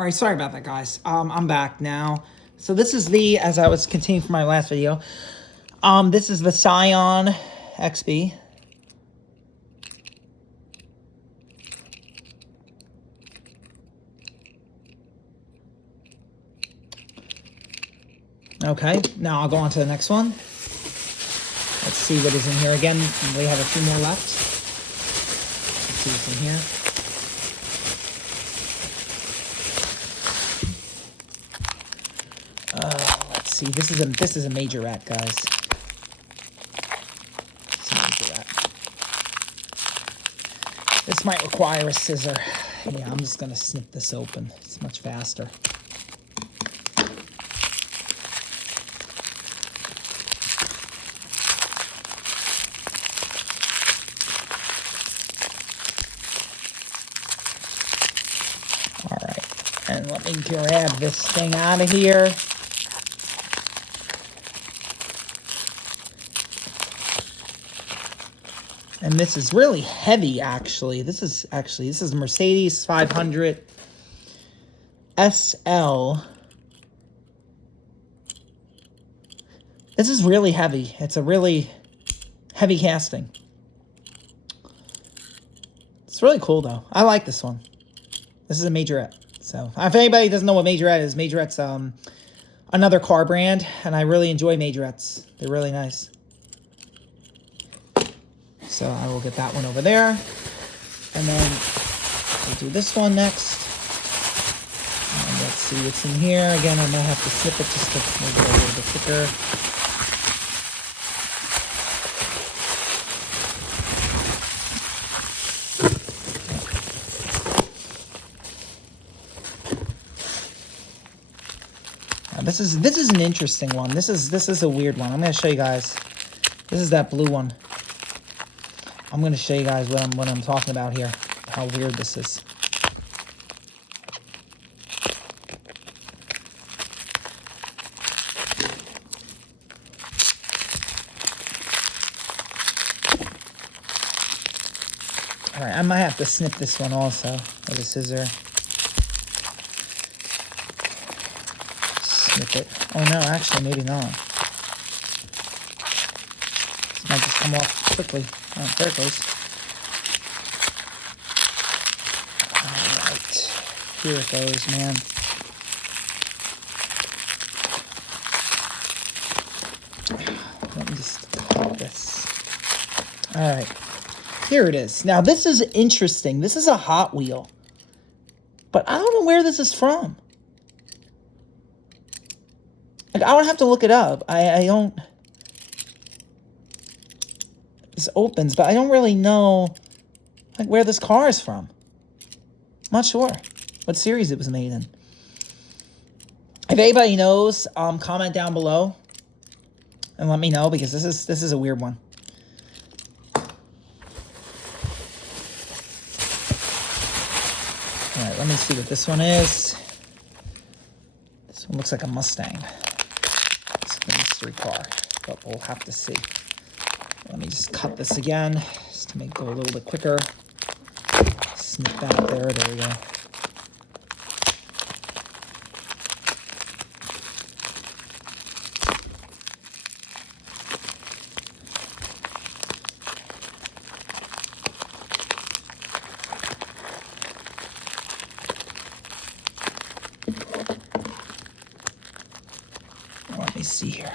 All right, sorry about that, guys. I'm back now. So this is as I was continuing from my last video, this is the Scion XB. Okay, now I'll go on to the next one. Let's see what is in here again. We have a few more left. Let's see what's in here. Let's see. This is a majorette, guys. It's a majorette. This might require a scissor. Yeah, I'm just gonna snip this open. It's much faster. All right, and let me grab this thing out of here. And this is really heavy, actually. This is Mercedes 500 SL. This is really heavy. It's a really heavy casting. It's really cool, though. I like this one. This is a majorette. So, if anybody doesn't know what majorette is, majorette's another car brand, and I really enjoy majorettes. They're really nice. So I will get that one over there. And then we'll do this one next. And let's see what's in here. Again, I might have to snip it just to make it a little bit thicker. Now this is an interesting one. This is a weird one. I'm gonna show you guys. This is that blue one. I'm going to show you guys what I'm talking about here, how weird this is. All right, I might have to snip this one also with a scissor. Snip it. Oh no, actually, maybe not. This might just come off quickly. Oh, there it goes. Alright. Here it goes, man. Let me just cut this. Alright. Here it is. Now, this is interesting. This is a Hot Wheel. But I don't know where this is from. Like, I would have to look it up. I don't... This opens, but I don't really know like where this car is from. I'm not sure what series it was made in. If anybody knows, comment down below and let me know, because this is a weird one. All right, let me see what this one is. This one looks like a Mustang. It's a mystery car, but we'll have to see. Let me just cut this again, just to make it go a little bit quicker. Snip that there, there we go. Let me see here.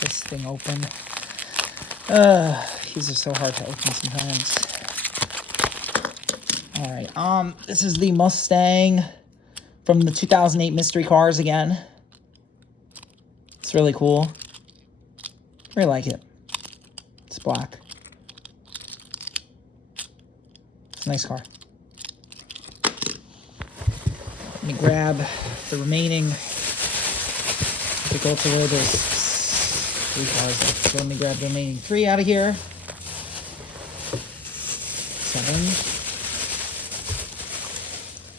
This thing open. These are so hard to open sometimes. All right, this is the Mustang from the 2008 mystery cars again. It's really cool. I really like it. It's black. It's a nice car. Let me grab the remaining. Difficult to load those 3 cars left. So let me grab the remaining 3 out of here. 7,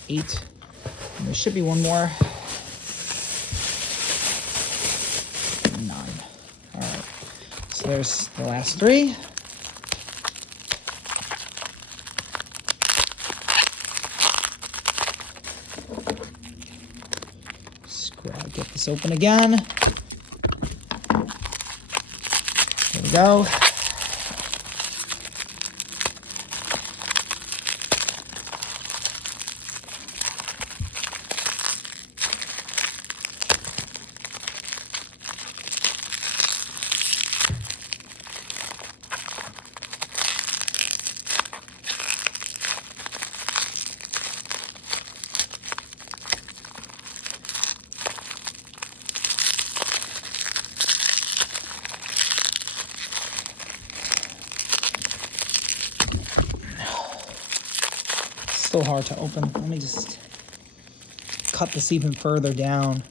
8, and there should be one more. 9. All right. So there's the last 3. Try to get this open again. Here we go. Still hard to open. Let me just cut this even further down.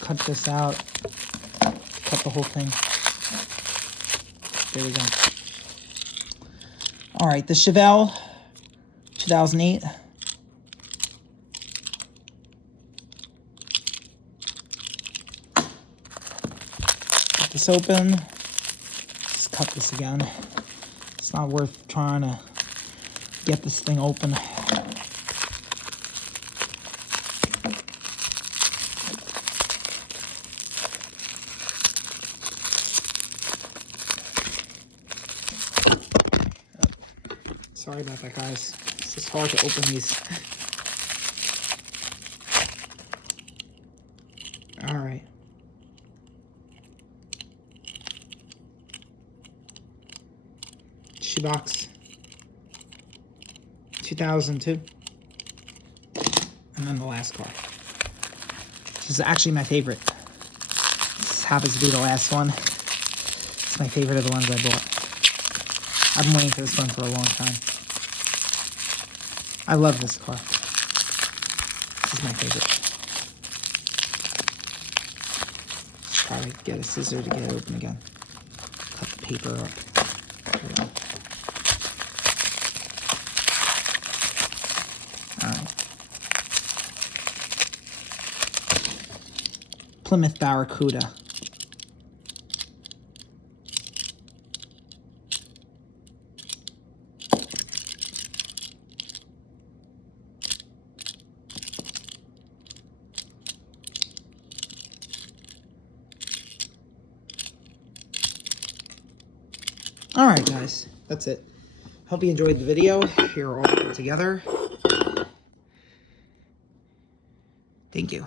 Cut this out. Cut the whole thing. There we go. All right, the Chevelle 2008. Get this open. Just cut this again. It's not worth trying to get this thing open. Sorry about that, guys. It's just hard to open these. All right. Shoebox 2002. And then the last car. This is actually my favorite. This happens to be the last one. It's my favorite of the ones I bought. I've been waiting for this one for a long time. I love this car. This is my favorite. Try to get a scissor to get it open again. Cut the paper up. There we go. Alright. Plymouth Barracuda. All right, guys, that's it. Hope you enjoyed the video. Here are all put together. Thank you.